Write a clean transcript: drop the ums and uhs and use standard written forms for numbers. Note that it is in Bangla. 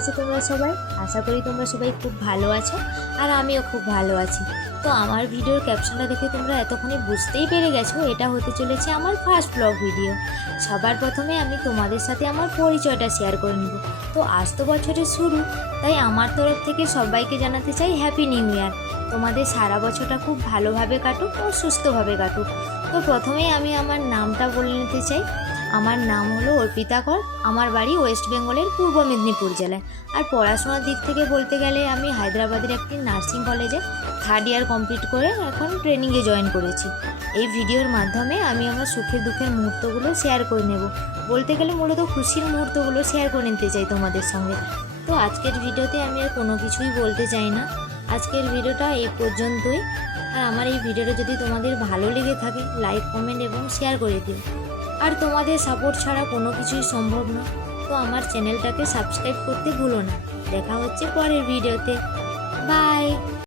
আছো তোমরা সবাই? আশা করি তোমরা সবাই খুব ভালো আছো আর আমিও খুব ভালো আছি। তো আমার ভিডিওর ক্যাপশনটা দেখে তোমরা এতক্ষণে বুঝতেই পেরে গেছো এটা হতে চলেছে আমার ফার্স্ট ব্লগ ভিডিও। সবার প্রথমে আমি তোমাদের সাথে আমার পরিচয়টা শেয়ার করে নিব। তো আজ তো বছরের শুরু, তাই আমার তরফ থেকে সবাইকে জানাতে চাই হ্যাপি নিউ ইয়ার। তোমাদের সারা বছরটা খুব ভালোভাবে কাটুক ও সুস্থভাবে কাটুক। তো প্রথমেই আমি আমার নামটা বলে নিতে চাই। আমার নাম হলো অর্পিতা কর। আমার বাড়ি ওয়েস্ট বেঙ্গলের পূর্ব মেদিনীপুর জেলায়। আর পড়াশোনার দিক থেকে বলতে গেলে আমি হায়দ্রাবাদের একটি নার্সিং কলেজে 3rd ইয়ার কমপ্লিট করে এখন ট্রেনিংয়ে জয়েন করেছি। এই ভিডিওর মাধ্যমে আমি আমার সুখের দুঃখের মুহূর্তগুলো শেয়ার করে নেব। বলতে গেলে মূলত খুশির মুহূর্তগুলো শেয়ার করে নিতে চাই তোমাদের সঙ্গে। তো আজকের ভিডিওতে আমি আর কোনো কিছুই বলতে চাই না। আজকের ভিডিওটা এই পর্যন্তই। আর আমার এই ভিডিওটা যদি তোমাদের ভালো লেগে থাকে লাইক, কমেন্ট এবং শেয়ার করে দিও। আর তোমাদের সাপোর্ট ছাড়া কোনো কিছুই সম্ভব না। তো আমার চ্যানেলটাকে সাবস্ক্রাইব করতে ভুলো না। দেখা হচ্ছে পরের ভিডিওতে। বাই।